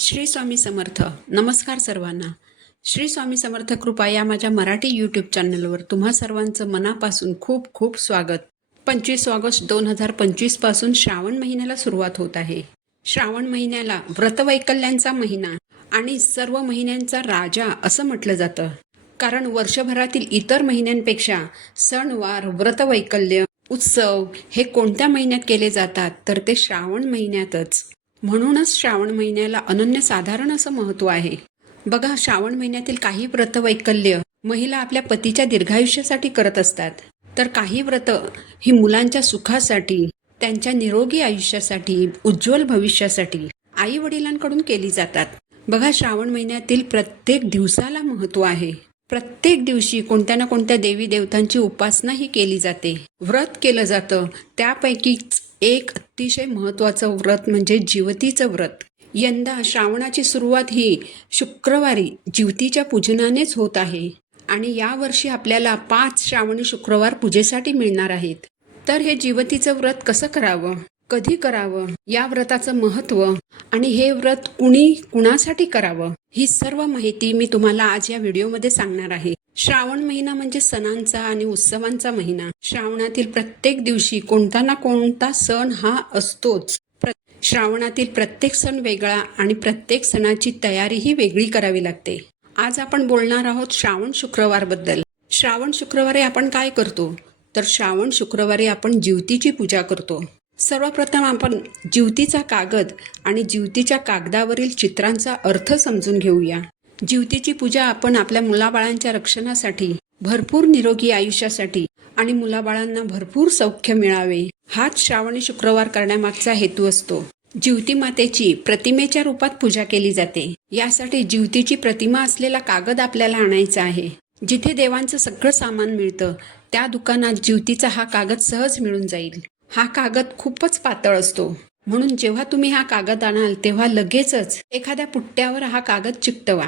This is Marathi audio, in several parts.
श्री स्वामी समर्थ. नमस्कार सर्वांना. श्री स्वामी समर्थ कृपा या माझ्या मराठी यूट्यूब चॅनलवर तुम्हा सर्वांचं मनापासून खूप खूप स्वागत. 25 ऑगस्ट 2025 पासून श्रावण महिन्याला सुरुवात होत आहे. श्रावण महिन्याला व्रतवैकल्यांचा महिना आणि सर्व महिन्यांचा राजा असं म्हटलं जातं, कारण वर्षभरातील इतर महिन्यांपेक्षा सणवार, व्रतवैकल्य, उत्सव हे कोणत्या महिन्यात केले जातात तर ते श्रावण महिन्यातच. म्हणूनच श्रावण महिन्याला अनन्यसाधारण असं महत्त्व आहे. बघा, श्रावण महिन्यातील काही व्रतवैकल्य महिला आपल्या पतीच्या दीर्घायुष्यासाठी करत असतात, तर काही व्रत ही मुलांच्या सुखासाठी, त्यांच्या निरोगी आयुष्यासाठी, उज्ज्वल भविष्यासाठी आई वडिलांकडून केली जातात. बघा, श्रावण महिन्यातील प्रत्येक दिवसाला महत्त्व आहे. प्रत्येक दिवशी कोणत्या ना कोणत्या देवी देवतांची उपासना ही केली जाते, व्रत केलं जातं. त्यापैकीच एक अतिशय महत्त्वाचं व्रत म्हणजे जिवतीचं व्रत. यंदा श्रावणाची सुरुवात ही शुक्रवारी जिवतीच्या पूजनानेच होत आहे आणि यावर्षी आपल्याला 5 श्रावणी शुक्रवार पूजेसाठी मिळणार आहेत. तर हे जिवतीचं व्रत कसं करावं, कधी करावं, या व्रताचं महत्त्व आणि हे व्रत कुणासाठी करावं, ही सर्व माहिती मी तुम्हाला आज या व्हिडिओमध्ये सांगणार आहे. श्रावण महिना म्हणजे सणांचा आणि उत्सवांचा महिना. श्रावणातील प्रत्येक दिवशी कोणता ना कोणता सण हा असतोच. श्रावणातील प्रत्येक सण वेगळा आणि प्रत्येक सणाची तयारीही वेगळी करावी लागते. आज आपण बोलणार आहोत श्रावण शुक्रवारबद्दल. श्रावण शुक्रवारी आपण काय करतो तर श्रावण शुक्रवारी आपण जिवतीची पूजा करतो. सर्वप्रथम आपण जिवतीचा कागद आणि जिवतीच्या कागदावरील चित्रांचा अर्थ समजून घेऊया. जिवतीची पूजा आपण आपल्या मुलाबाळांच्या रक्षणासाठी, भरपूर निरोगी आयुष्यासाठी आणि मुलाबाळांना भरपूर सौख्य मिळावे हाच श्रावणी शुक्रवार करण्यामागचा हेतू असतो. जिवती मातेची प्रतिमेच्या रूपात पूजा केली जाते. यासाठी जिवतीची प्रतिमा असलेला कागद आपल्याला आणायचा आहे. जिथे देवांचं सगळं सामान मिळतं त्या दुकानात जिवतीचा हा कागद सहज मिळून जाईल. हा कागद खूपच पातळ असतो, म्हणून जेव्हा तुम्ही हा कागद आणाल तेव्हा लगेचच एखाद्या पुट्ट्यावर हा कागद चिकटवा,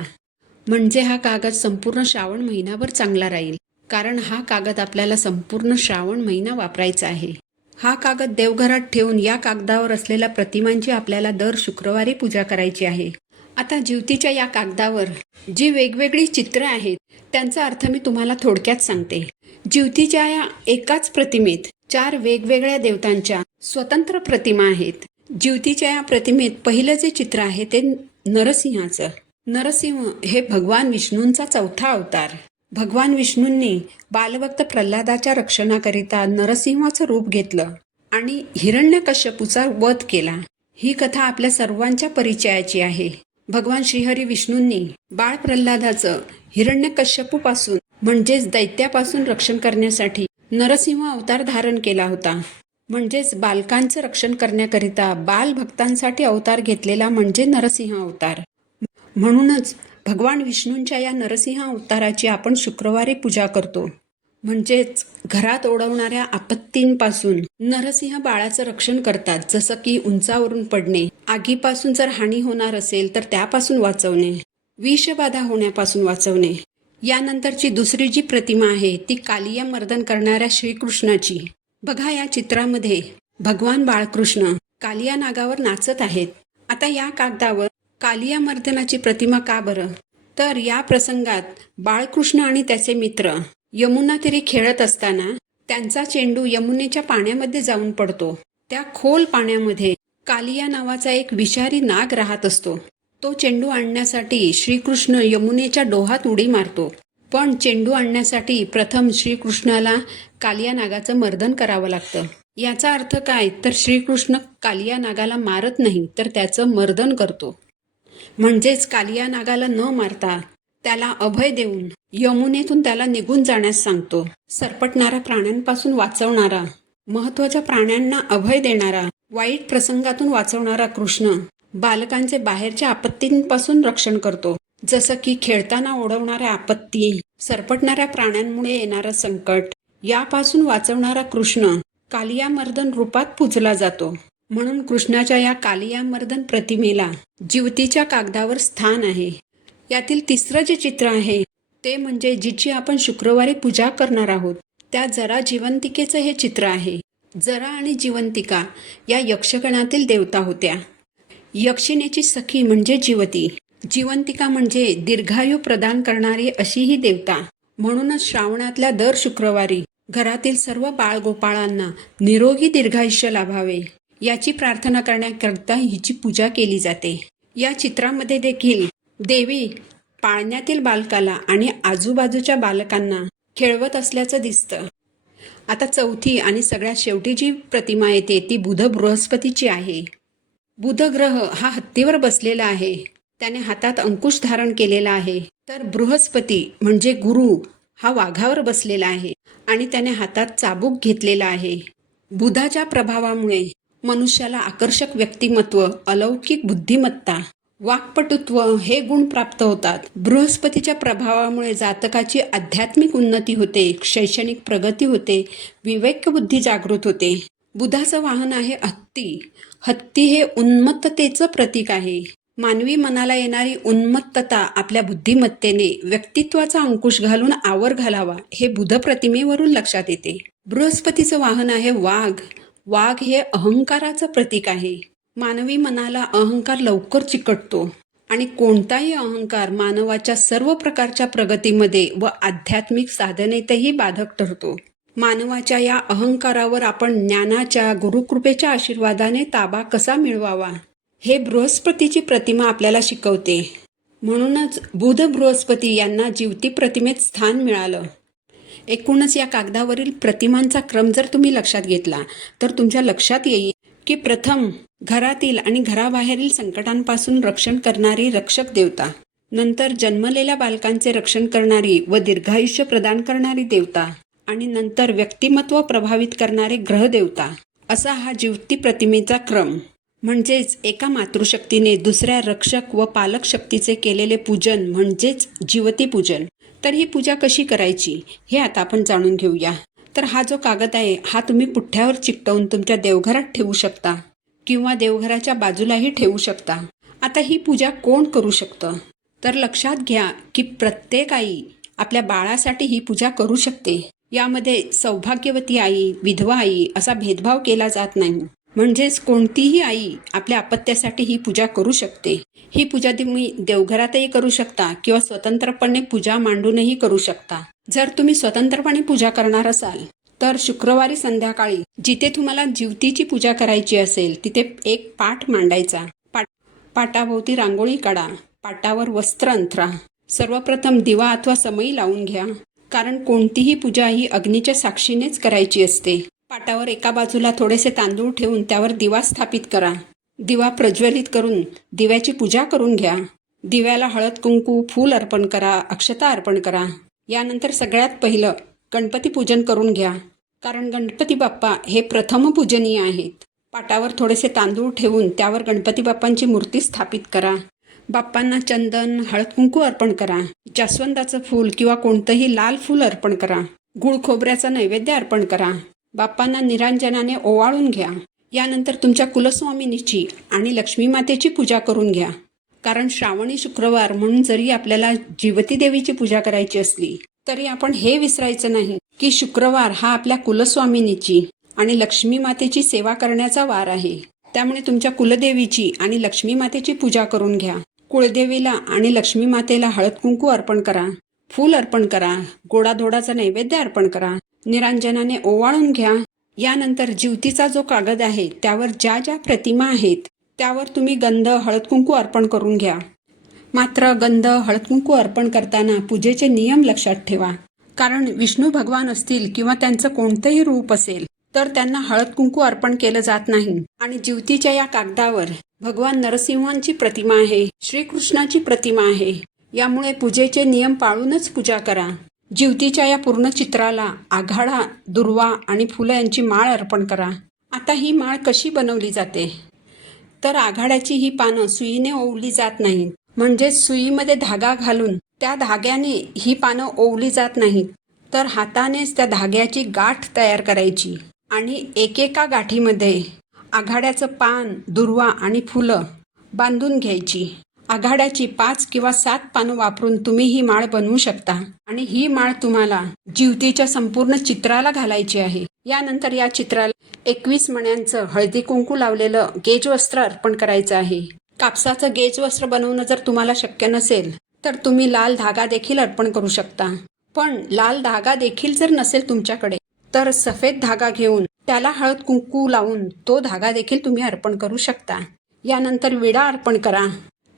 म्हणजे हा कागद संपूर्ण श्रावण महिनाभर चांगला राहील. कारण हा कागद आपल्याला संपूर्ण श्रावण महिना वापरायचा आहे. हा कागद देवघरात ठेवून या कागदावर असलेल्या प्रतिमांची आपल्याला दर शुक्रवारी पूजा करायची आहे. आता जिवतीच्या या कागदावर जी वेगवेगळी चित्र आहेत त्यांचा अर्थ मी तुम्हाला थोडक्यात सांगते. जिवतीच्या या एकाच प्रतिमेत 4 वेगवेगळ्या देवतांच्या स्वतंत्र प्रतिमा आहेत. जिवतीच्या या प्रतिमेत पहिलं जे चित्र आहे ते नरसिंहाचं. नरसिंह हे भगवान विष्णूंचा चौथा अवतार. भगवान विष्णूंनी बालभक्त प्रल्हादाच्या रक्षणाकरिता नरसिंहाचं रूप घेतलं आणि हिरण्यकश्यपूचा वध केला. ही कथा आपल्या सर्वांच्या परिचयाची आहे. भगवान श्रीहरी विष्णूंनी बाळ प्रल्हादाचं हिरण्यकश्यपूपासून म्हणजेच दैत्यापासून रक्षण करण्यासाठी नरसिंह अवतार धारण केला होता. म्हणजेच बालकांचं रक्षण करण्याकरिता बालभक्तांसाठी अवतार घेतलेला म्हणजे नरसिंह अवतार. म्हणूनच भगवान विष्णूंच्या या नरसिंह अवताराची आपण शुक्रवारी पूजा करतो. म्हणजेच घरात ओढवणाऱ्या आपत्तींपासून नरसिंह बाळाचं रक्षण करतात. जसं की उंचावरून पडणे, आगीपासून जर हानी होणार असेल तर त्यापासून वाचवणे, विषबाधा होण्यापासून वाचवणे. यानंतरची दुसरी जी प्रतिमा आहे ती कालिया मर्दन करणाऱ्या श्रीकृष्णाची. बघा, या चित्रामध्ये भगवान बाळकृष्ण कालिया नागावर नाचत आहेत. आता या कागदावर कालिया मर्दनाची प्रतिमा का बरं, तर या प्रसंगात बाळकृष्ण आणि त्याचे मित्र यमुना तीरी खेळत असताना त्यांचा चेंडू यमुनेच्या पाण्यामध्ये जाऊन पडतो. त्या खोल पाण्यामध्ये कालिया नावाचा एक विषारी नाग राहत असतो. तो चेंडू आणण्यासाठी श्रीकृष्ण यमुनेच्या डोहात उडी मारतो. पण चेंडू आणण्यासाठी प्रथम श्रीकृष्णाला कालिया नागाचं मर्दन करावं लागतं. याचा अर्थ काय तर श्रीकृष्ण कालिया नागाला मारत नाही तर त्याचं मर्दन करतो. म्हणजेच कालिया नागाला न मारता त्याला अभय देऊन यमुनेतून त्याला निघून जाण्यास सांगतो. सरपटणाऱ्या प्राण्यांपासून वाचवणारा, महत्त्वाच्या प्राण्यांना अभय देणारा, वाईट प्रसंगातून वाचवणारा कृष्ण बालकांचे बाहेरच्या आपत्तींपासून रक्षण करतो. जसं की खेळताना ओढवणाऱ्या आपत्ती, सरपटणाऱ्या प्राण्यांमुळे येणारं संकट, यापासून वाचवणारा कृष्ण कालियामर्दन रूपात पूजला जातो. म्हणून कृष्णाच्या या कालियामर्दन प्रतिमेला जिवतीच्या कागदावर स्थान आहे. यातील तिसरं जे चित्र आहे ते म्हणजे जिची आपण शुक्रवारी पूजा करणार आहोत त्या जरा जिवंतिकेचं हे चित्र आहे. जरा आणि जिवंतिका या यक्षगणातील देवता होत्या. यक्षिणीची सखी म्हणजे जिवती. जिवंतिका म्हणजे दीर्घायू प्रदान करणारी अशी ही देवता. म्हणूनच श्रावणातल्या दर शुक्रवारी घरातील सर्व बाळगोपाळांना निरोगी दीर्घायुष्य लाभावे याची प्रार्थना करण्याकरता हिची पूजा केली जाते. या चित्रामध्ये देखील देवी पाळण्यातील बालकाला आणि आजूबाजूच्या बालकांना खेळवत असल्याचं दिसतं. आता चौथी आणि सगळ्यात शेवटी जी प्रतिमा येते ती बुध बृहस्पतीची आहे. बुध ग्रह हा हत्तीवर बसलेला आहे. त्याने हातात अंकुश धारण केलेला आहे. तर बृहस्पती म्हणजे गुरु हा वाघावर बसलेला आहे आणि त्याने हातात चाबूक घेतलेला आहे. बुधाच्या प्रभावामुळे मनुष्याला आकर्षक व्यक्तिमत्व, अलौकिक बुद्धिमत्ता, वाक्पटुत्व हे गुण प्राप्त होतात. बृहस्पतीच्या प्रभावामुळे जातकाची आध्यात्मिक उन्नती होते, शैक्षणिक प्रगती होते, विवेकबुद्धी जागृत होते. बुधाचं वाहन आहे हत्ती. हत्ती हे उन्मत्ततेचं प्रतीक आहे. मानवी मनाला येणारी उन्मत्तता आपल्या बुद्धिमत्तेने व्यक्तित्वाचा अंकुश घालून आवर घालावा हे बुध प्रतिमेवरून लक्षात येते. बृहस्पतीचं वाहन आहे वाघ. वाघ हे अहंकाराचं प्रतीक आहे. मानवी मनाला अहंकार लवकर चिकटतो आणि कोणताही अहंकार मानवाच्या सर्व प्रकारच्या प्रगतीमध्ये व आध्यात्मिक साधनेतही बाधक ठरतो. मानवाच्या या अहंकारावर आपण ज्ञानाच्या, गुरुकृपेच्या आशीर्वादाने ताबा कसा मिळवावा हे बृहस्पतीची प्रतिमा आपल्याला शिकवते. म्हणूनच बुध बृहस्पती यांना जिवती प्रतिमेत स्थान मिळालं. एकूणच या कागदावरील प्रतिमांचा क्रम जर तुम्ही लक्षात घेतला तर तुमच्या लक्षात येईल की प्रथम घरातील आणि घराबाहेरील संकटांपासून रक्षण करणारी रक्षक देवता, नंतर जन्मलेल्या बालकांचे रक्षण करणारी व दीर्घायुष्य प्रदान करणारी देवता आणि नंतर व्यक्तिमत्व प्रभावित करणारे ग्रहदेवता, असा हा जिवती प्रतिमेचा क्रम. म्हणजेच एका मातृशक्तीने दुसऱ्या रक्षक व पालक शक्तीचे केलेले पूजन म्हणजेच जिवती पूजन. तर ही पूजा कशी करायची हे आता आपण जाणून घेऊया. तर हा जो कागद आहे हा तुम्ही पुठ्ठ्यावर चिकटवून तुमच्या देवघरात ठेवू शकता किंवा देवघराच्या बाजूलाही ठेवू शकता. आता ही पूजा कोण करू शकतं? तर लक्षात घ्या की प्रत्येक आई आपल्या बाळासाठी ही पूजा करू शकते. यामध्ये सौभाग्यवती आई, विधवा आई असा भेदभाव केला जात नाही. म्हणजेच कोणतीही आई आपल्या अपत्यासाठी ही पूजा करू शकते. ही पूजा तुम्ही देवघरातही करू शकता किंवा स्वतंत्रपणे पूजा मांडूनही करू शकता. जर तुम्ही स्वतंत्रपणे पूजा करणार असाल तर शुक्रवारी संध्याकाळी जिथे तुम्हाला जिवतीची पूजा करायची असेल तिथे एक पाट मांडायचा. पाटाभोवती रांगोळी काढा. पाटावर वस्त्र अंथरा. सर्वप्रथम दिवा अथवा समई लावून घ्या, कारण कोणतीही पूजा ही अग्नीच्या साक्षीनेच करायची असते. पाटावर एका बाजूला थोडेसे तांदूळ ठेवून त्यावर दिवा स्थापित करा. दिवा प्रज्वलित करून दिव्याची पूजा करून घ्या. दिव्याला हळद कुंकू, फूल अर्पण करा, अक्षता अर्पण करा. यानंतर सगळ्यात पहिलं गणपती पूजन करून घ्या, कारण गणपती बाप्पा हे प्रथम पूजनीय आहेत. पाटावर थोडेसे तांदूळ ठेवून त्यावर गणपती बाप्पांची मूर्ती स्थापित करा. बाप्पांना चंदन, हळद कुंकू अर्पण करा. जास्वंदाचं फूल किंवा कोणतंही लाल फूल अर्पण करा. गुळ खोबऱ्याचा नैवेद्य अर्पण करा. बाप्पांना निरांजनाने ओवाळून घ्या. यानंतर तुमच्या कुलस्वामिनीची आणि लक्ष्मी मातेची पूजा करून घ्या, कारण श्रावणी शुक्रवार म्हणून जरी आपल्याला जिवती देवीची पूजा करायची असली तरी आपण हे विसरायचं नाही की शुक्रवार हा आपल्या कुलस्वामिनीची आणि लक्ष्मी मातेची सेवा करण्याचा वार आहे. त्यामुळे तुमच्या कुलदेवीची आणि लक्ष्मी मातेची पूजा करून घ्या. कुळदेवीला आणि लक्ष्मी मातेला हळद कुंकू अर्पण करा, फूल अर्पण करा, गोडाधोडाचा नैवेद्य अर्पण करा, निरांजनाने ओवाळून घ्या. यानंतर जिवतीचा जो कागद आहे त्यावर ज्या ज्या प्रतिमा आहेत त्यावर तुम्ही गंध, हळद कुंकू अर्पण करून घ्या. मात्र गंध, हळद कुंकू अर्पण करताना पूजेचे नियम लक्षात ठेवा, कारण विष्णू भगवान असतील किंवा त्यांचं कोणतंही रूप असेल तर त्यांना हळद कुंकू अर्पण केलं जात नाही. आणि जिवतीच्या या कागदावर भगवान नरसिंहांची प्रतिमा आहे, श्रीकृष्णाची प्रतिमा आहे. यामुळे पूजेचे नियम पाळूनच पूजा करा. जिवतीच्या या पूर्ण चित्राला आघाडा, दुर्वा आणि फुलं यांची माळ अर्पण करा. आता ही माळ कशी बनवली जाते? तर आघाड्याची ही पानं सुईने ओवली जात नाहीत. म्हणजेच सुईमध्ये धागा घालून त्या धाग्याने ही पानं ओवली जात नाहीत, तर हातानेच त्या धाग्याची गाठ तयार करायची आणि एकेका गाठीमध्ये आघाड्याचं पान, दुर्वा आणि फुलं बांधून घ्यायची. आघाड्याची 5 किंवा 7 पानं वापरून तुम्ही ही माळ बनवू शकता आणि ही माळ तुम्हाला जिवतीच्या संपूर्ण चित्राला घालायची आहे. यानंतर या चित्राला 21 मण्यांचं हळदी कुंकू लावलेलं गेज वस्त्र अर्पण करायचं आहे. कापसाचं गेज वस्त्र बनवणं जर तुम्हाला शक्य नसेल तर तुम्ही लाल धागा देखील अर्पण करू शकता. पण लाल धागा देखील जर नसेल तुमच्याकडे तर सफेद धागा घेऊन त्याला हळद कुंकू लावून तो धागा देखील तुम्ही अर्पण करू शकता. यानंतर विडा अर्पण करा.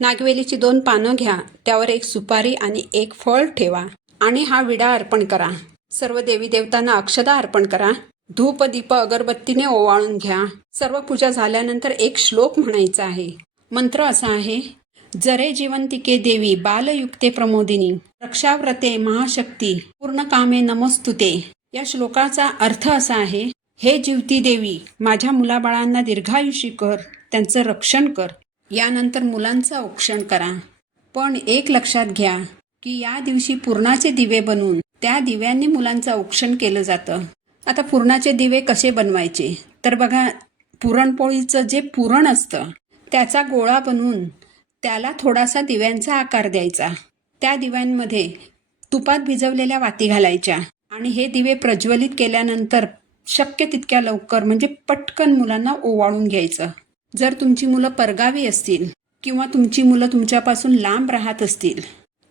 नागवेलीची 2 पानं घ्या, त्यावर 1 सुपारी आणि 1 फळ ठेवा आणि हा विडा अर्पण करा. सर्व देवी देवतांना अक्षदा अर्पण करा. धूप दीप अगरबत्तीने ओवाळून घ्या. सर्व पूजा झाल्यानंतर एक श्लोक म्हणायचा आहे. मंत्र असा आहे, जरे जिवंतिके देवी बालयुक्ते प्रमोदिनी रक्षाव्रते महाशक्ती पूर्ण कामे नमस्तुते. या श्लोकाचा अर्थ असा आहे, हे जीवती देवी माझ्या मुलाबाळांना दीर्घायुषी कर, त्यांचं रक्षण कर. यानंतर मुलांचं औक्षण करा. पण एक लक्षात घ्या की या दिवशी पुरणाचे दिवे बनवून त्या दिव्यांनी मुलांचं औक्षण केलं जातं. आता पुरणाचे दिवे कसे बनवायचे तर बघा, पुरणपोळीचं जे पुरण असतं त्याचा गोळा बनवून त्याला थोडासा दिव्यांचा आकार द्यायचा. त्या दिव्यांमध्ये तुपात भिजवलेल्या वाती घालायच्या आणि हे दिवे प्रज्वलित केल्यानंतर शक्य तितक्या लवकर म्हणजे पटकन मुलांना ओवाळून घ्यायचं. जर तुमची मुलं परगावी असतील किंवा तुमची मुलं तुमच्यापासून लांब राहत असतील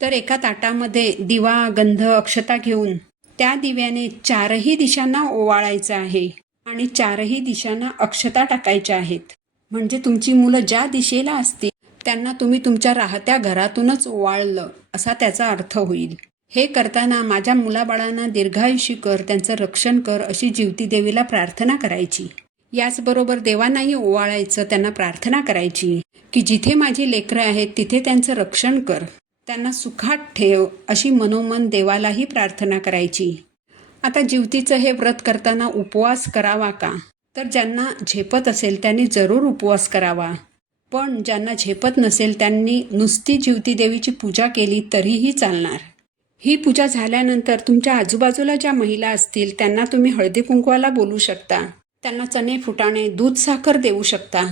तर एका ताटामध्ये दिवा गंध अक्षता घेऊन त्या दिव्याने 4ही दिशांना ओवाळायचं आहे आणि 4ही दिशांना अक्षता टाकायच्या आहेत. म्हणजे तुमची मुलं ज्या दिशेला असतील त्यांना तुम्ही तुमच्या राहत्या घरातूनच ओवाळलं असा त्याचा अर्थ होईल. हे करताना माझ्या मुलाबाळांना दीर्घायुषी कर, त्यांचं रक्षण कर अशी जीवती देवीला प्रार्थना करायची. याचबरोबर देवांनाही ओवाळायचं, त्यांना प्रार्थना करायची की जिथे माझी लेकरं आहेत तिथे त्यांचं रक्षण कर, त्यांना सुखात ठेव अशी मनोमन देवालाही प्रार्थना करायची. आता जीवतीचं हे व्रत करताना उपवास करावा का तर ज्यांना झेपत असेल त्यांनी जरूर उपवास करावा. पण ज्यांना झेपत नसेल त्यांनी नुसती जीवती देवीची पूजा केली तरीही चालणार. ही पूजा झाल्यानंतर तुमच्या आजूबाजूला ज्या महिला असतील त्यांना तुम्ही हळदी कुंकवाला बोलू शकता. त्यांना चणे फुटाणे दूध साखर देऊ शकता.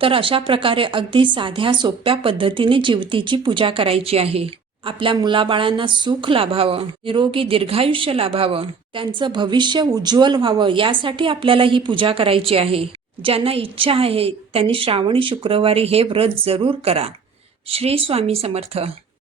तर अशा प्रकारे अगदी साध्या सोप्या पद्धतीने जीवतीची पूजा करायची आहे. आपल्या मुलाबाळांना सुख लाभावं, निरोगी दीर्घायुष्य लाभावं, त्यांचं भविष्य उज्ज्वल व्हावं यासाठी आपल्याला ही पूजा करायची आहे. ज्यांना इच्छा आहे त्यांनी श्रावणी शुक्रवारी हे व्रत जरूर करा. श्री स्वामी समर्थ.